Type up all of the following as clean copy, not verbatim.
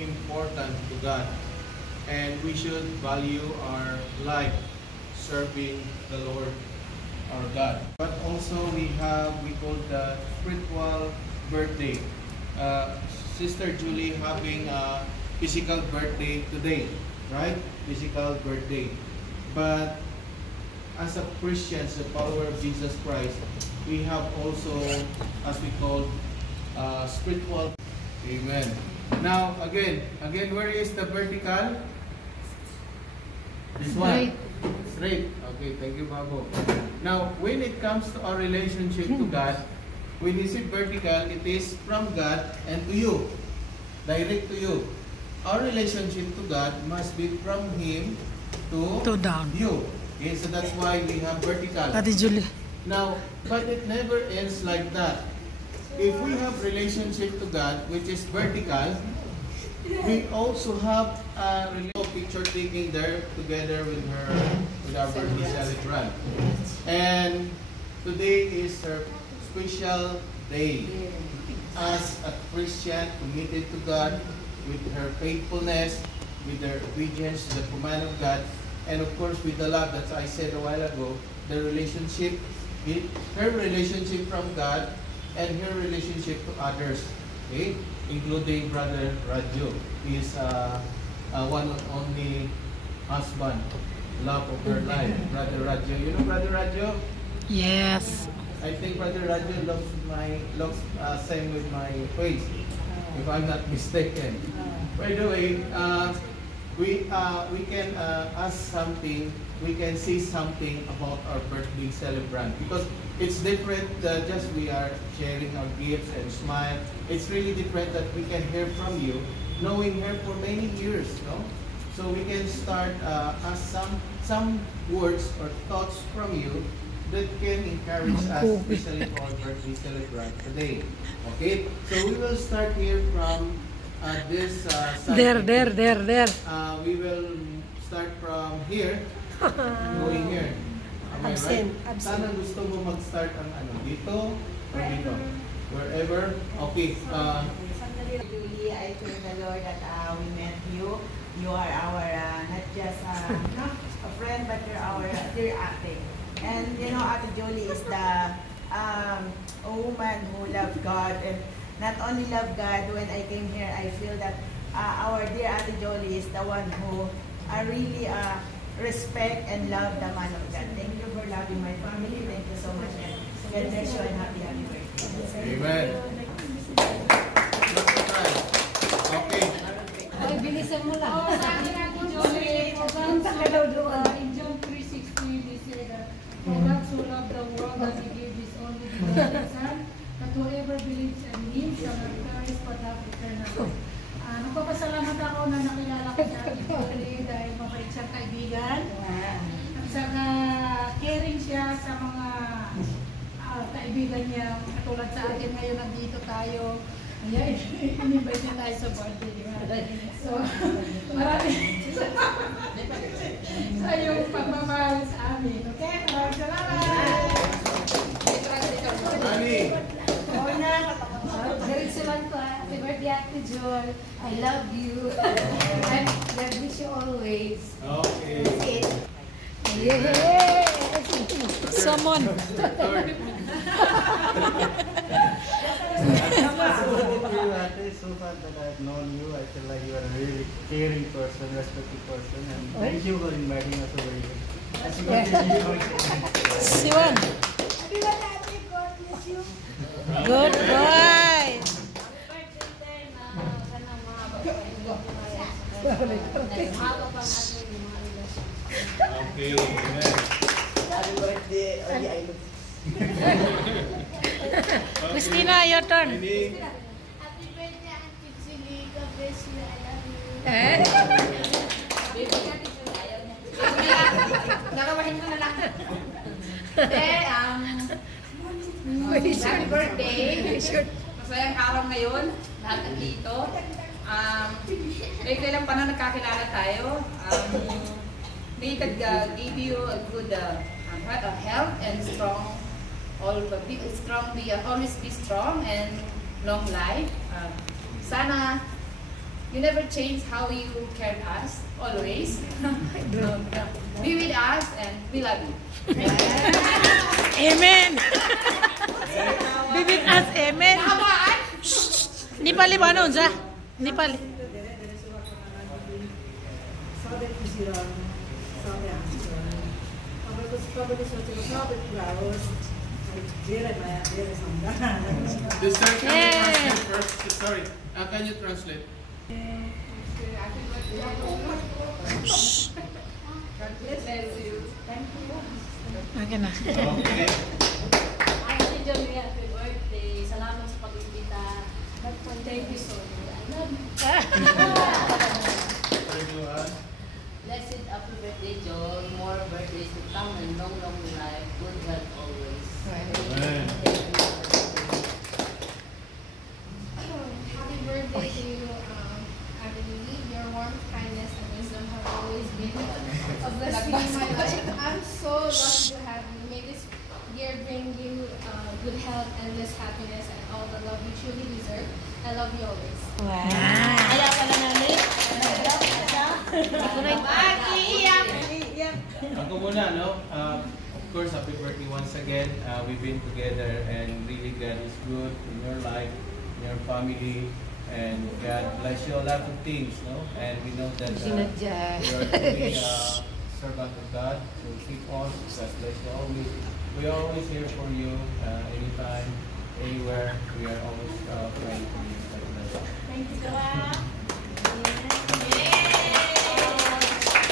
important to God, and we should value our life serving the Lord our God. But also we call the spiritual birthday. Sister Julie having a physical birthday today, right? Physical birthday. But as a Christians, the follower of Jesus Christ, we have also, as we call, spiritual. Amen. Now, again, where is the vertical? This one. Straight. Okay, thank you, Babo. Now, when it comes to our relationship to God, when you see vertical, it is from God and to you. Direct to you. Our relationship to God must be from Him to down. You. Okay, so that's why we have vertical. Ate Julie. Now, but it never ends like that. If we have relationship to God, which is vertical, we also have a picture taking there together with our birthday celebrant. And today is her special day as a Christian committed to God, with her faithfulness, with her obedience to the command of God, and of course with the love that I said a while ago, the relationship, her relationship from God and her relationship to others, okay? Including Brother Radyo. He is one and only husband, love of her life, Brother Radyo. You know Brother Radyo? Yes. I think Brother Radyo looks same with my face, if I'm not mistaken. By the way, we can ask something, we can say something about our birthday celebrant, because it's different. Just we are sharing our gifts and smile. It's really different that we can hear from you, knowing her for many years, no? So we can start ask some words or thoughts from you that can encourage us, especially for our birthday celebrant today. Okay, so we will start here from this side. There. We will start from here, going here. Am I right? Sana gusto mo mag-start ang ano, dito or dito? Wherever? Okay. Julie, I thank the Lord that we met you. You are our, not just a friend, but you're our dear ate. And you know, Ate Julie is the a woman who loves God, and not only love God. When I came here, I feel that our dear Ate Julie is the one who really respect and love the man of God. Thank you for loving my family. Thank you so much, and God bless you and happy birthday. Amen. Okay. Ay, bilisan mo lang. Oh, sa akin Ate Julie, Punta ka daw doon. in John 3:16, they say that for God so loved the world that He gave His only begotten Son, that whoever believes in Him shall not perish but have eternal life. Nagpapasalamat ako na nakilala ko si Ate Julie dahil mabait siyang kaibigan. At saka caring siya sa mga kaibigan niya, katulad sa atin ngayon nandito tayo. Ayan, in-invite niya tayo sa birthday. So, maraming sa iyong pagmamahal sa amin. Okay? Maraming salamat! Ani. Diretso lang ko, happy birthday Ate Jol. I love you. And God wish you always. Okay. Yay! Summon. So far that I've known you, I feel like you are a really caring person, respectful person, and thank you for inviting us over here. Siwan. Good boy. Okay. Amen. Happy birthday. Christina, your turn. Any? Happy birthday, Auntie Julie. God bless you. I love you. Narawahin ko na lang. Happy birthday. Masayang araw ngayon. Lahat nandito. May kailang pa na nagkakilala tayo. May God give you a good health and strong. Always be strong and long life. Sana You never change how you care us, always. Be with us and we love you. Amen. Be with us, amen. Nipali ba ano sa? Nipali. Sister, can you translate first? Sorry, can you translate? Okay na. Okay. Ate Jolie, happy birthday. Salamat sa pag-imbita. Thank you so much. I love you. Blessed happy birthday, Joel. More birthdays to come and long, long life. Good health always. Amen. Happy birthday to you, Adelie. Your warmth, kindness, and wisdom have always been a blessing in my life. I'm so lucky to have you. May this year bring you good health, endless happiness, and all the love you truly deserve. I love you always. Wow. Kaya pala namin. Ako muna, no? Of course, happy birthday once again. We've been together and really God is good in your life, in your family, and God bless you a lot of things, no? And we know that you are truly a servant of God, so keep on. God bless you always. We are always here for you, anytime, anywhere. We are always praying for you. God bless you. Thank you, Dora.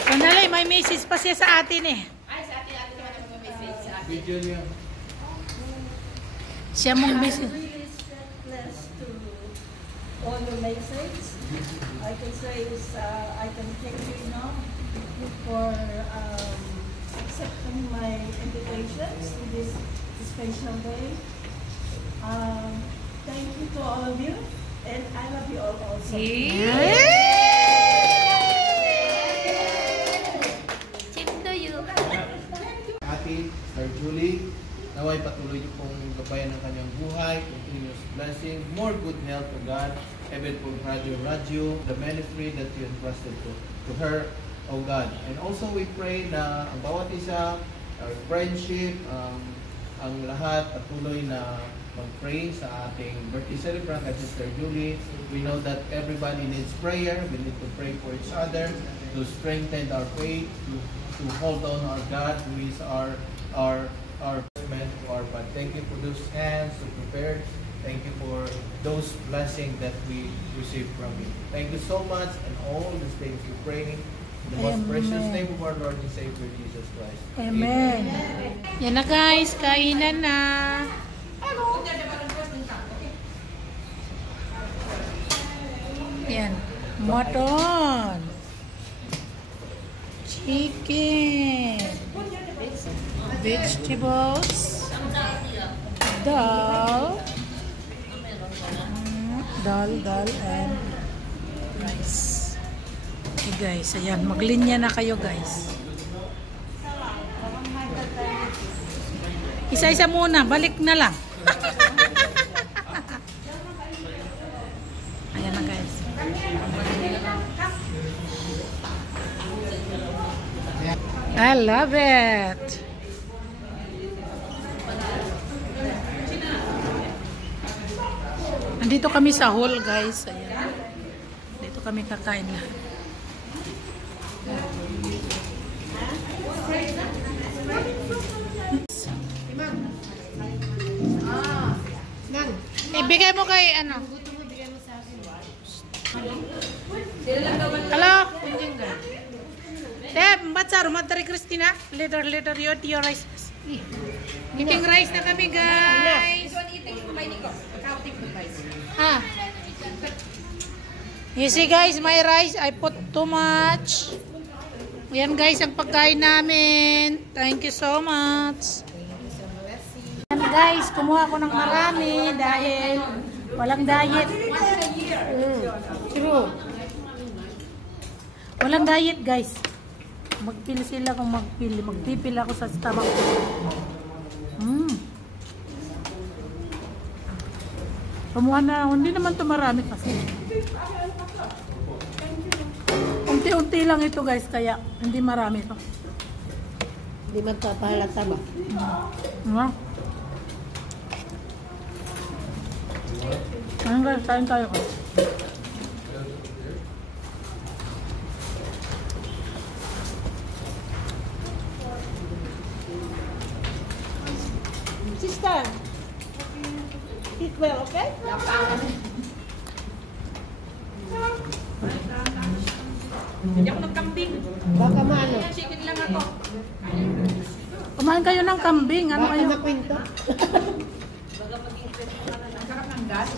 Sandali, may message pa siya sa atin eh. Ay, sa atin naman ang mag-message sa atin. Video niya. Siya mong message. I'm really blessed to all your messages. I can say is I can thank you now for accepting my invitations in this special day. Thank you to all of you, and I love you all also. Ate, Sir Julie, naway patuloy niyo pong gabayan ng kanyang buhay, continuous blessing, more good health to God, even for Radio, the ministry that you entrusted to her, O God. And also we pray na ang bawat isa, our friendship, ang lahat patuloy na mag-pray sa ating birthday celebrant at Sister Julie. We know that everybody needs prayer. We need to pray for each other to strengthen our faith, to hold on our God who is our man to our God. Thank you for those hands to prepare. Thank you for those blessings that we receive from you. Thank you so much, and all these things we pray in the most precious name of our Lord and Savior Jesus Christ. Amen. Yan na guys, kainan na. Yan. Mutton. Chicken. Vegetables. Dal. Dal and rice. Okay guys, ayan. Maglinya na kayo guys. Isa-isa muna. Balik na lang. Ayan na guys. I love it. Andito kami sa hall guys. Ayan. Dito kami kakain na. Ibigay mo kay ano? Hello? Deb, baca rumah dari Christina. Later, your rice. Eating rice na kami, guys. Ah. You see, guys, my rice, I put too much. Yan, guys, ang pagkain namin. Thank you so much. Yan, guys, kumuha ko ng marami dahil walang diet. True. Walang diet, guys. Magpili sila kung magpili. Magpipil ako sa Starbucks. Kumuha na. Hindi naman ito marami kasi. Unti-unti lang ito guys, kaya hindi marami ito. Hindi magpapahalata ba? Diba? Ayun guys, kain tayo. Sister, eat well, okay? Hindi ako nagkambing. Baka maano? Chicken lang ako. Kumain kayo ng kambing. Ano Baka kayo? makwento? Ang sarap ng gas.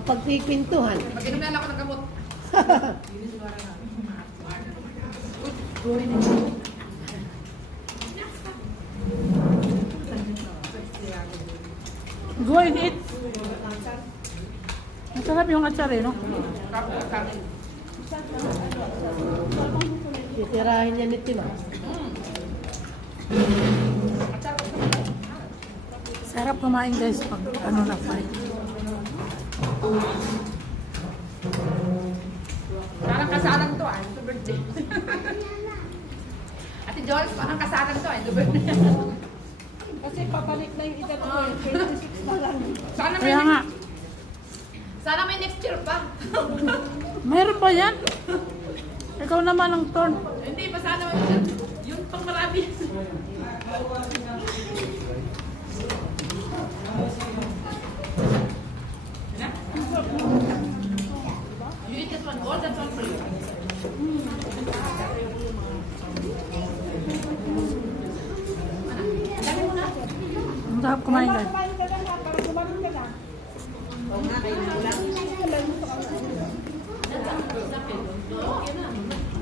Kapag pipintuhan. Pag-inom na lang ako ng gamot. Go and eat. Ang sarap yung atsar eh, no? Titirahin niya ni Tima. Sarap kumain guys pag ano na pa. Parang kasalan to, ito birthday. Ate Jones, parang kasalan to, ito birthday. Kasi papalik na yung edad ko. 26 pa lang. Sana may, Kaya nga, sana may next year pa. meron pa yan? Ikaw naman ang turn. Hindi, pa sana yun pang marami. You eat this one, all that's one for you. Ang sarap kumain guys. Kumain ka lang ha, para kumain ka lang. Oo nga, kayo lang.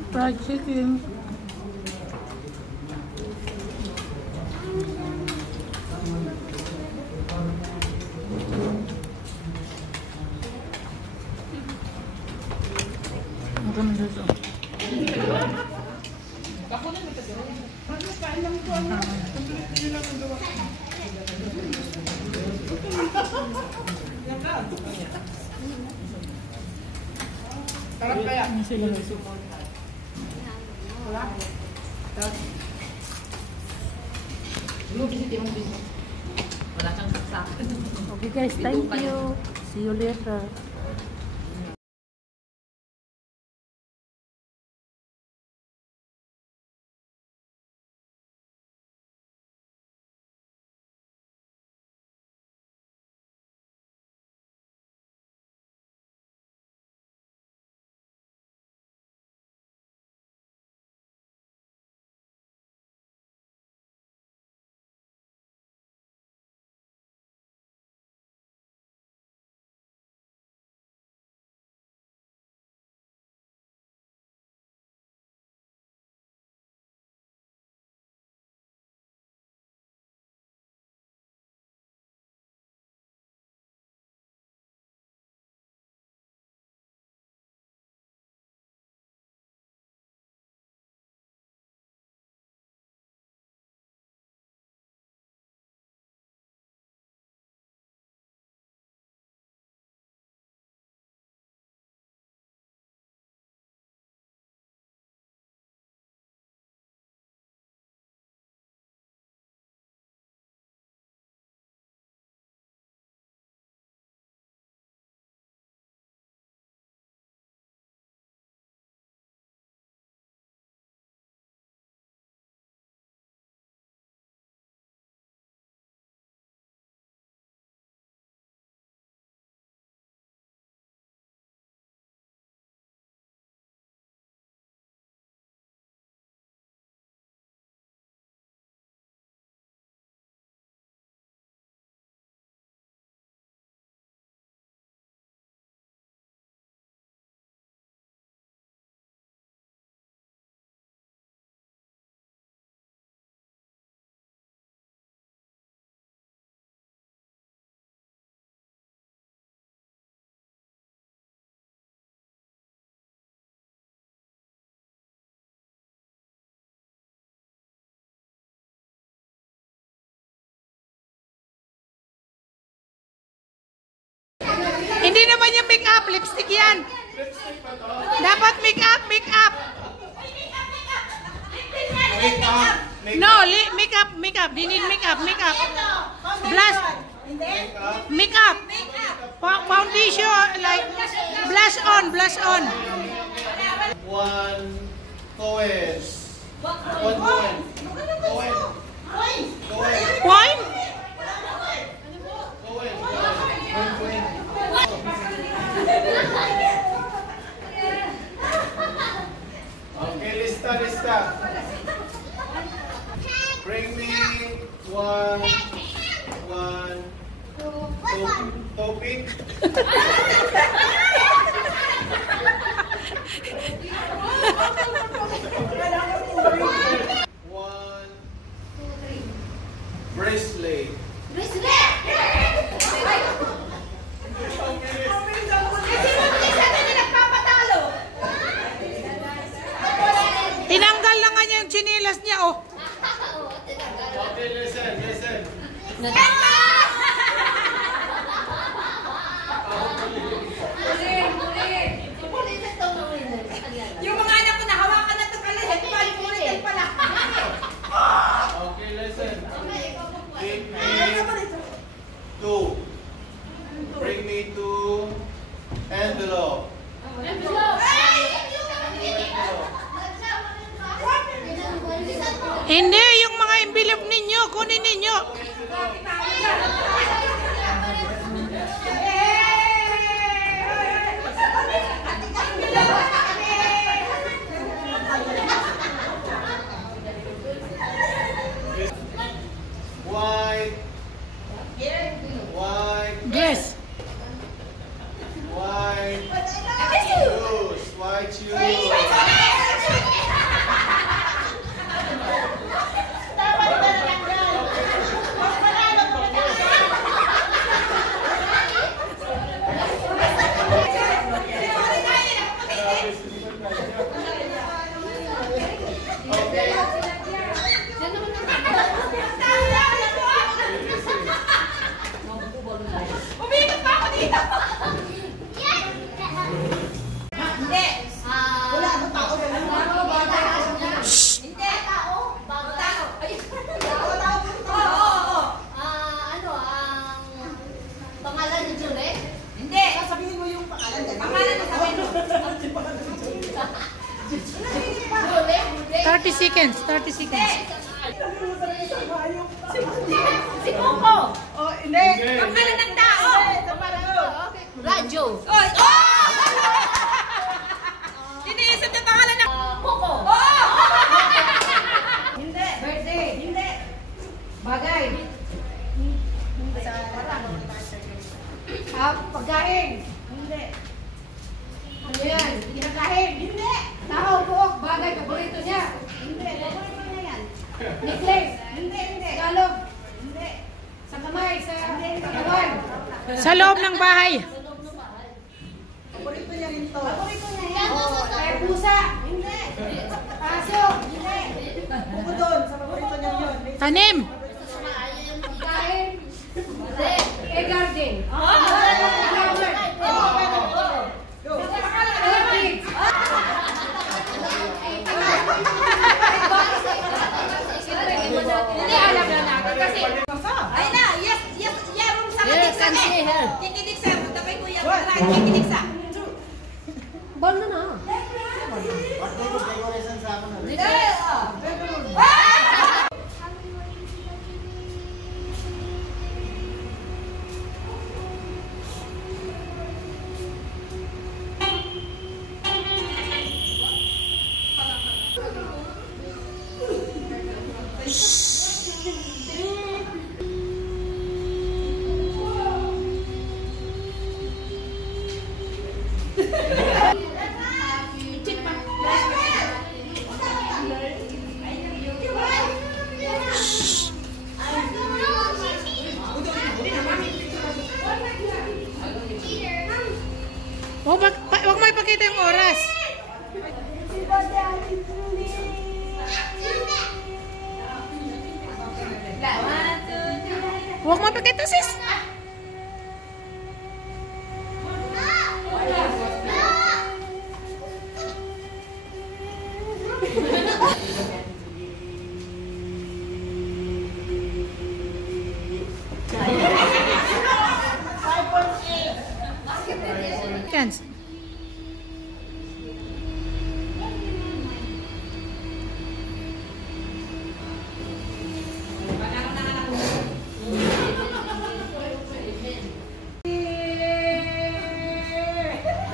Fried chicken. Ang kami dito. Sarap kaya. Ano sila guys? Wala. Wala kang saksak. Okay guys, thank you. See you later. Hindi naman yung make-up, lipstick yan. Lipstick pa to? Dapat make up, make up. Make up. No, make up. They need make up, make up. Blush, make up. Foundation, like blush on. One coin. One coin. Point? Okay, lista. Bring me one topic. One bracelet. Tinanggal na nga niya yung chinilas niya, oh. Okay, listen. Yung mga anak ko nahawakan na ito pala, headband, puritan pala. Okay, listen. Bring me two. Bring me two envelope. Hindi, yung mga envelope ninyo, kunin ninyo. White Dress. shoes. Seconds, 30 seconds. Si Coco. Oh, hindi. Pangalan ng tao. Radyo. Oy! Iniisip yung pangalan ng Coco. Hindi. Birthday. Hindi. Bagay. Pagkain. Hindi. Ano yan? Kinakain. Hindi. Tao, buhok, bagay, paborito niya. Hindi. Paborito niya yan. Necklace. Hindi. Hindi. Galog. Hindi. Sa kamay, sa katawan. Sa loob ng bahay. Paborito niya rin to. Paborito niya yan. Kaya pusa. Hindi. Aso. Hindi. Bukod doon. Sa paborito niya yun. Tanim. Pagkain. Garden. Hindi, alam na natin kasi. Ay na, yes, room sa kikidik sa. Kikidik sa, tapay kuya, kikidik sa. Bon na na. Huwag mo ipakita yung oras. Huwag mo ipakita, sis. seconds.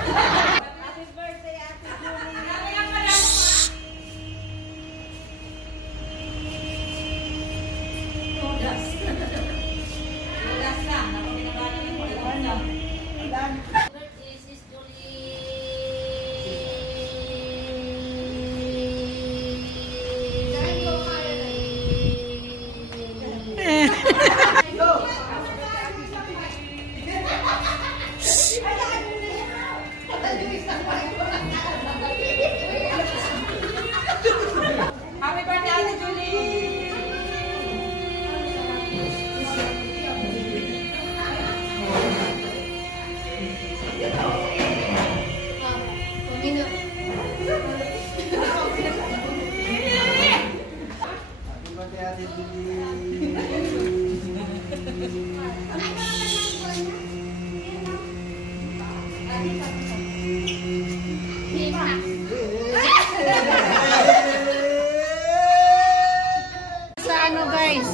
Happy birthday, Ate Julie. Birthday, Sis Happy birthday, Ate Julie! Happy birthday, Ate Julie. Sa ano guys?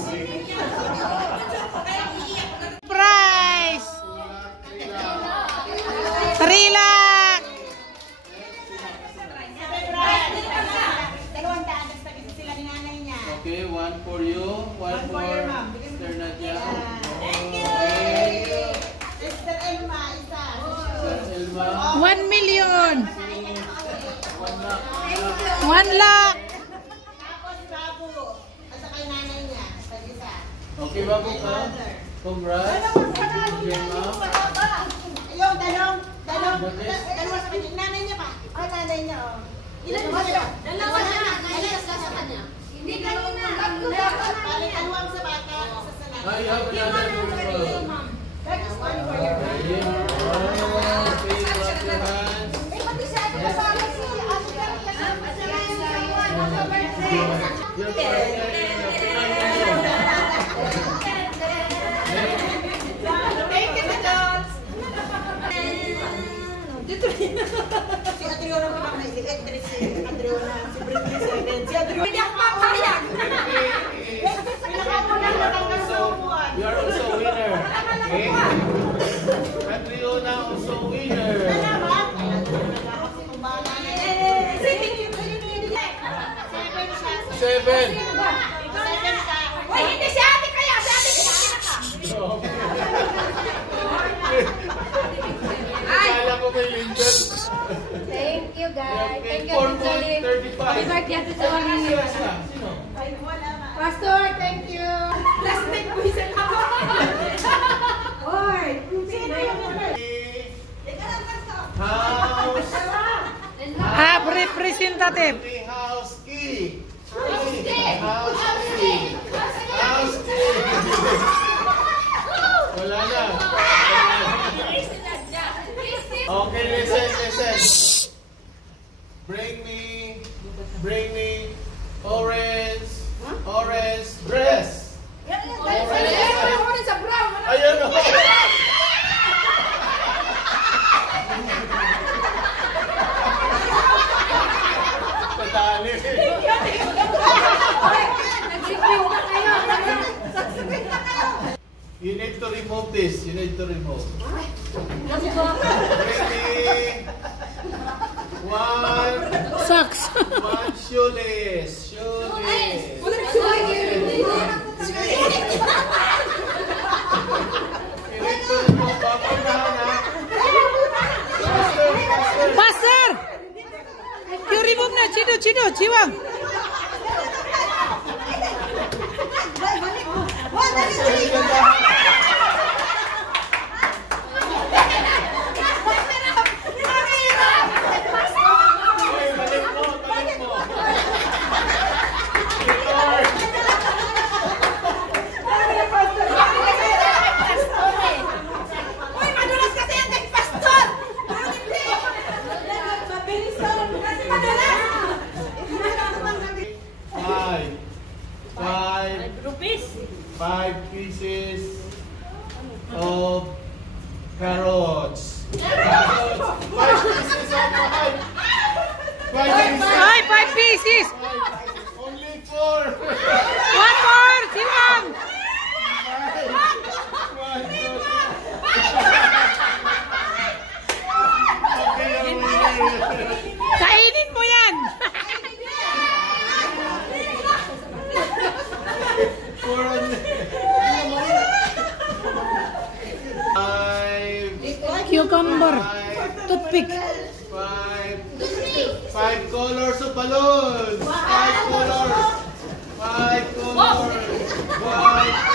Prize! 3 lakh! Dalawang daan, tapos nagkita sila ni nanay niya. Okay, one for you, one for your mom. Sister Nadia. Thank you! Okay. Sister Elma, isa. Sister Elma. 1 million! 1 1 lakh. lakh! Tapos Babu, at saka yung nanay niya, isa. Okay, bago ka. Congrats. Okay, ma'am. Ayun, dalawa sa kanya. Nanay niya pa. Oh, nanay niya, oh. Ilan ba siya? Dalawa sa kanya. Hindi kanina. Bali, dalawang sa bata, isa sa nanay. I have another girl. That is one for your Okay. Okay, clap your hands. pati siya, kasama si Ate Carla. Your birthday is a Pinay Thank you, Jones. Si Adriana ko lang may actress si Adriana, si Britney Seven. Si Adriana. Hindi ako mapayag. You are also a winner. Okay? Catriona also a winner. Seven. Uy, hindi si ate kaya. Si ate Kala ko may Lindsay. Thank you guys. Thank you, 4.35. Happy birthday, Ate Jolie. Sino? Pastor, thank you. Plastic buwisan ako. Oy, sino yung House. Have representative. House key. House key. House key. Wala na. Okay, listen. Bring me orange dress. orange sa brown. Ayun o. Patali. You need to remove this. You need to remove. Ready? One shoelace. Pastor! You remove na. Chido, Chiwang. Five pieces. sis. Only 4. One more. Silang. Kainin mo yan. Cucumber. Toothpick. 5 colors of balloons. 5 colors. 5 colors. 5 colors.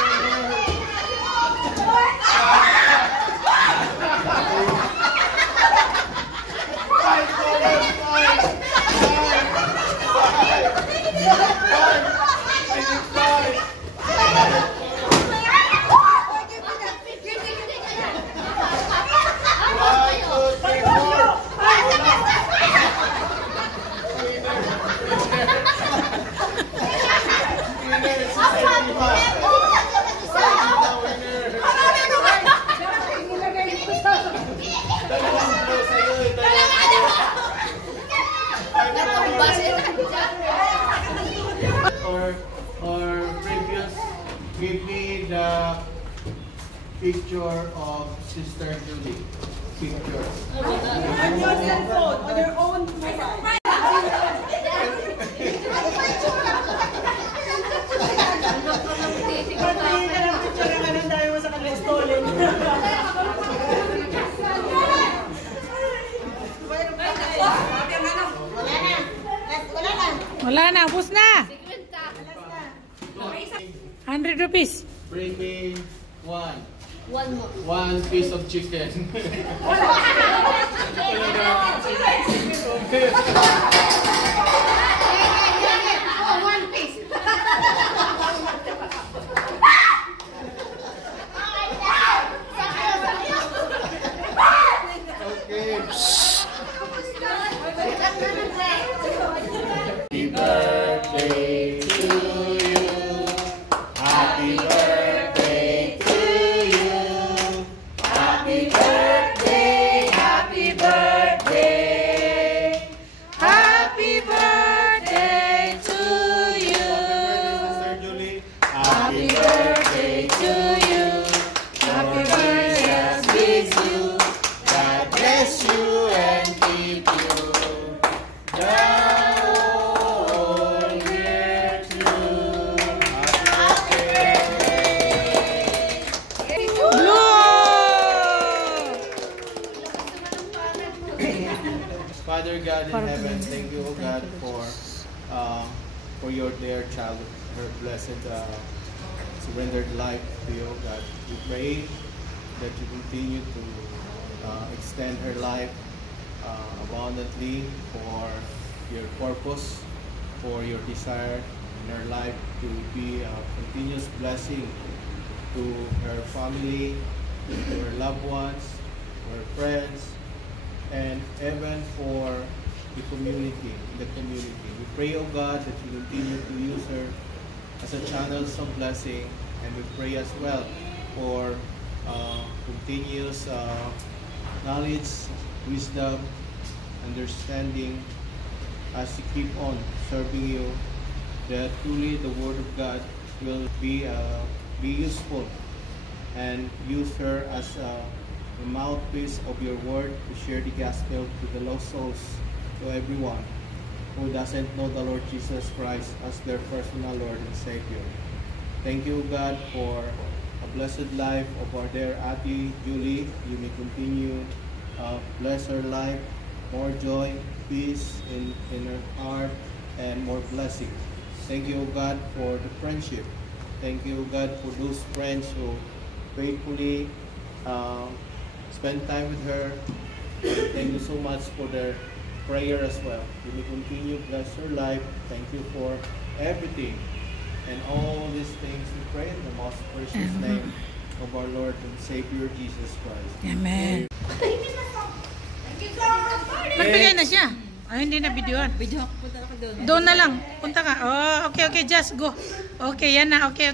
Or previous, give me the picture of Sister Julie. Picture. On your cell phone, on your own mobile. Wala na, ubos na. 100 rupees. Bring me one. One more. 1 piece of chicken. Oh, 1 piece. Okay. Happy birthday to you. Happy birthday. Happy birthday. Happy birthday to you. Sister Julie. Happy birthday to you. Happy birthday to you. God bless you and keep you. The whole year through. Father God in heaven, thank you, O God, for your dear child, her blessed surrendered life to you, O God. We pray that you continue to extend her life abundantly for your purpose, for your desire in her life to be a continuous blessing to her family, to her loved ones, to her friends, and even for the community, We pray, O God, that you continue to use her as a channel of blessing, and we pray as well for continuous knowledge, wisdom, understanding as you keep on serving you, that truly the Word of God will be useful, and use her as a mouthpiece of your word to share the gospel to the lost souls, to everyone who doesn't know the Lord Jesus Christ as their personal Lord and Savior. Thank you, God, for a blessed life of our dear Ate Julie. You may continue bless her life, more joy, peace in her heart, and more blessing. Thank you, God, for the friendship. Thank you, God, for those friends who faithfully spend time with her. Thank you so much for their prayer as well. You may continue bless her life. Thank you for everything and all these things we pray in the most precious name of our Lord and Savior Jesus Christ. Amen. Nagbigay na siya. Ay, hindi na videoan. Doon na lang. Punta ka. Oh, okay, just go. Okay, yan na. Okay.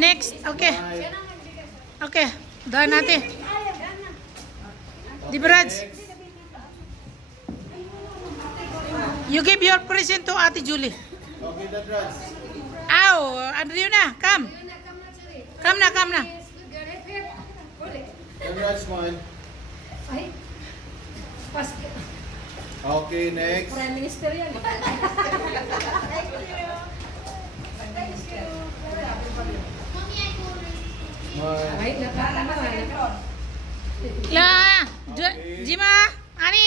Next. Okay. Daan natin. Di Brad? You give your present to Ate Julie. Okay, that Raj. Ow, Adriana, come. Come na, come na. That Raj one. Ay, pas Okay, next. Prime Minister yan. One. Ay, nakakalaman. La, Jima, Ani.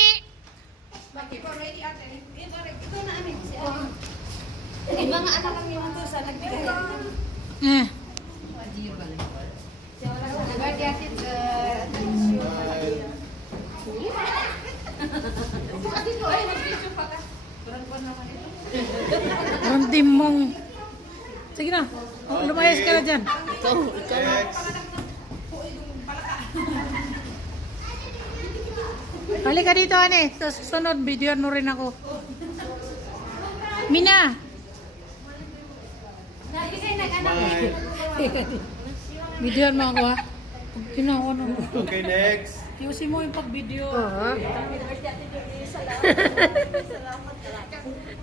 Mga anak kami yung to sa nagbigay. Rantim mong. Sige na. Lumayas ka na dyan. Next. Halika dito, Ani. Sa susunod, videoan mo rin ako. Mina. Smile. Videoan mo ako, ha? Tinawa na. Okay, next. Tiyusin mo yung pag-video.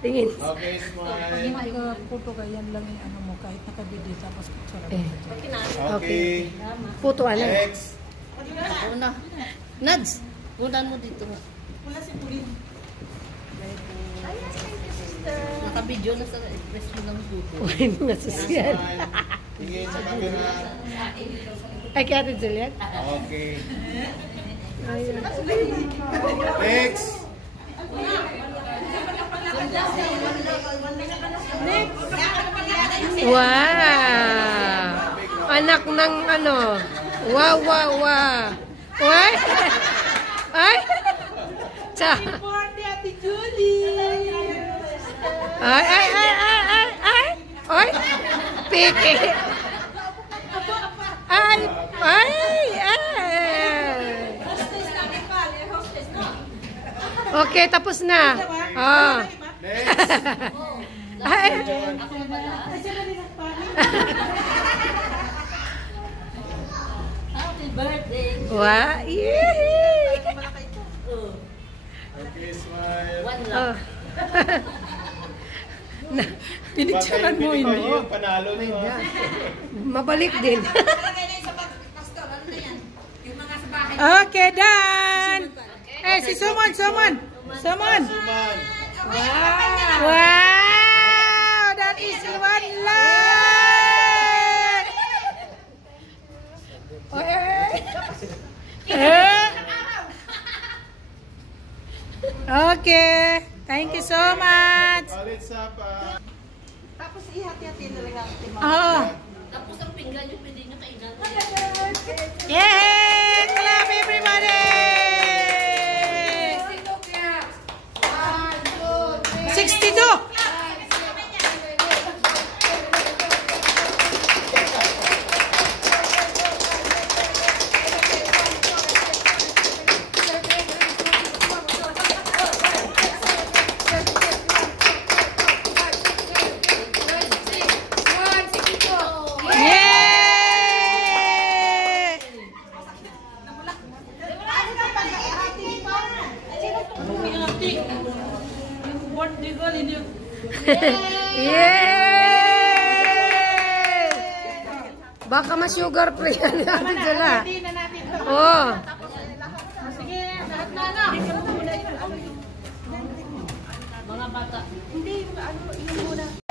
Tingin. Okay, smile. Naka-photo ka, yan lang yung ano mo. Kahit naka-video, tapos picture. Okay. Puto alam. Next. Una. Nads. Unan mo dito. Wala si Pulin. Naka-video na sa express mo ng puto. Uy, mga Next sosyal. smile. Tingin sa camera. Ay, kaya rin Juliet? Okay. Next. Wow! Anak ng ano? Wow, wow, wow! Ay! Ay! Cha! Ate Julie! Ay, ay, ay, ay, ay, ay! Ay! Piki! Ay! Ay! Ay! Okay, tapos na. Oh. Next. Ay! Happy birthday. Wow! Yee! Okay, smile. One Oh. love. Pinicturean mo, hindi. Yung panalo nyo. Mabalik din. Okay, done! Eh, si Sumon, Sumon! Sumon! Suman. Wow! That is one life! Okay. Thank you so much. Palit sa pa. Tapos ihati-hati na rin ang timang. Oh. Tapos ang pinggan nyo, pwede nyo kainan. Yay! Clap everybody! 62! Yay! Baka ma-sugar free yan natin sila. Oh. Sige, lahat na na. Mga bata. Hindi, ano, yung muna.